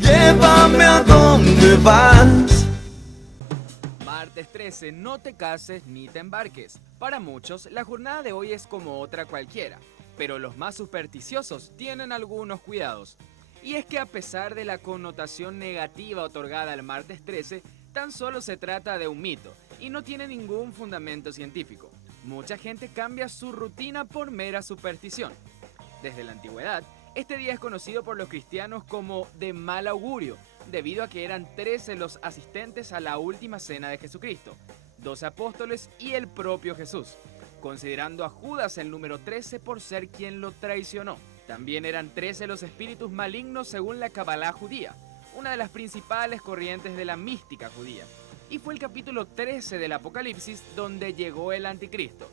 Llévame a donde vas. Martes 13, no te cases ni te embarques. Para muchos, la jornada de hoy es como otra cualquiera, pero los más supersticiosos tienen algunos cuidados. Y es que a pesar de la connotación negativa otorgada al martes 13, tan solo se trata de un mito y no tiene ningún fundamento científico. Mucha gente cambia su rutina por mera superstición. Desde la antigüedad, este día es conocido por los cristianos como de mal augurio, debido a que eran 13 los asistentes a la última cena de Jesucristo, 12 apóstoles y el propio Jesús, considerando a Judas el número 13 por ser quien lo traicionó. También eran 13 los espíritus malignos según la Cabalá judía, una de las principales corrientes de la mística judía. Y fue el capítulo 13 del Apocalipsis donde llegó el anticristo.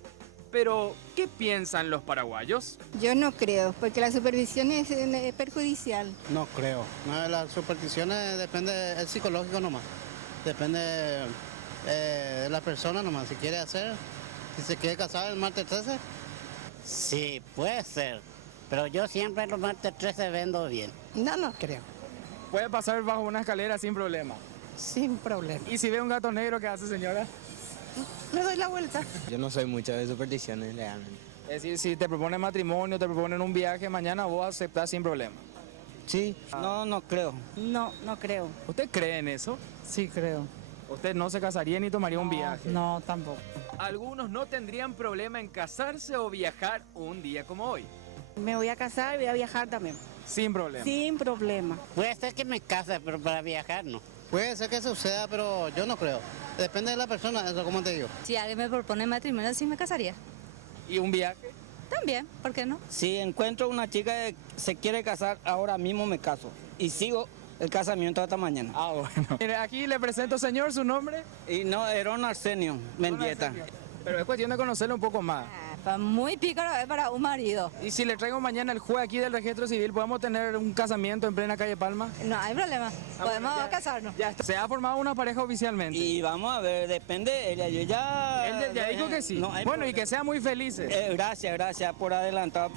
Pero, ¿qué piensan los paraguayos? Yo no creo, porque la supervisión es perjudicial. No creo. No, las supersticiones depende, es psicológico nomás. Depende de la persona nomás. Si quiere hacer, si se quiere casar el martes 13. Sí, puede ser. Pero yo siempre los martes 13 vendo bien. No creo. Puede pasar bajo una escalera sin problema. Sin problema. ¿Y si ve un gato negro, qué hace, señora? Me doy la vuelta. Yo no soy mucho de supersticiones, realmente. Es decir, si te proponen matrimonio, te proponen un viaje, mañana vos aceptás sin problema. Sí, no creo. No creo. ¿Usted cree en eso? Sí creo. ¿Usted no se casaría ni tomaría un viaje? No, tampoco. Algunos no tendrían problema en casarse o viajar un día como hoy. Me voy a casar y voy a viajar también. Sin problema. Sin problema. Puede ser que me case, pero para viajar no. Puede ser que suceda, pero yo no creo. Depende de la persona, eso como te digo. Si alguien me propone matrimonio, sí me casaría. ¿Y un viaje? También, ¿por qué no? Si encuentro una chica que se quiere casar, ahora mismo me caso. Y sigo el casamiento hasta mañana. Ah, bueno. Mire, aquí le presento, señor, su nombre. Y no, Herón Arsenio Mendieta. Pero es cuestión de conocerlo un poco más. Muy pícaro es para un marido. Y si le traigo mañana el juez aquí del registro civil, ¿podemos tener un casamiento en plena calle Palma? No hay problema, podemos casarnos. Ya está. ¿Se ha formado una pareja oficialmente? Y vamos a ver, depende, yo ya... Él ya dijo que sí. No hay bueno, y problema. que sean muy felices. Gracias por adelantado.